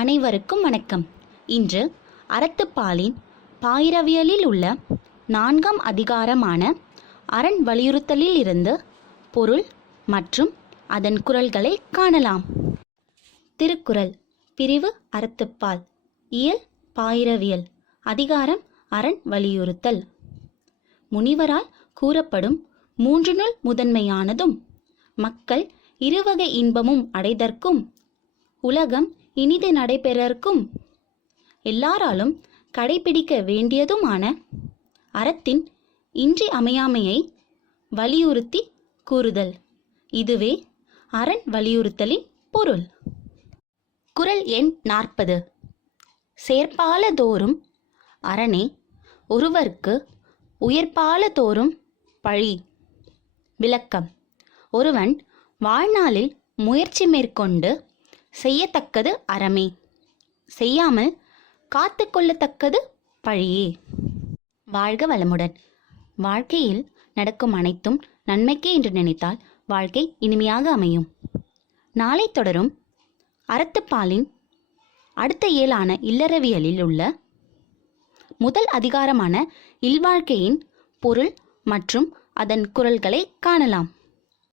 அனைவருக்கும் வணக்கம். இன்று அறத்துப்பாலின் பாயிரவியலில் உள்ள நான்காம் அதிகாரமான அரண் வலியுறுத்தலில் இருந்து பொருள் மற்றும் அதன் குரல்களை காணலாம். திருக்குறள் பிரிவு அறத்துப்பால் இயல் பாயிரவியல் அதிகாரம் அரண் வலியுறுத்தல். முனிவரால் கூறப்படும் மூன்றினுள் முதன்மையானதும் மக்கள் இருவகை இன்பமும் அடைதற்கும் உலகம் இனிது நடைபெறற்கும். எல்லாராலும் கடைபிடிக்க வேண்டியதுமான அறத்தின் இன்றி அமையாமையை வலியுறுத்தி கூறுதல். இதுவே அரண் வலியுறுத்தலின் பொருள். குறள் எண் நாற்பது. சேர்ப்பாலதோறும் தோறும் அரணே ஒருவர்க்கு உயர்ப்பாலதோறும் பழி. விளக்கம். ஒருவன் வாழ்நாளில் முயற்சி மேற்கொண்டு செய்யத்தக்கது அறமே. செய்யாமல் காத்து கொள்ளத்தக்கது பழியே. வாழ்க வளமுடன். வாழ்க்கையில் நடக்கும் அனைத்தும் நன்மைக்கே என்று நினைத்தால் வாழ்க்கை இனிமையாக அமையும். நாளை தொடரும் அறத்துப்பாலின் அடுத்த இயலான இல்லறவியலில் உள்ள முதல் அதிகாரமான இல்வாழ்க்கையின் பொருள் மற்றும் அதன் குரல்களை காணலாம்.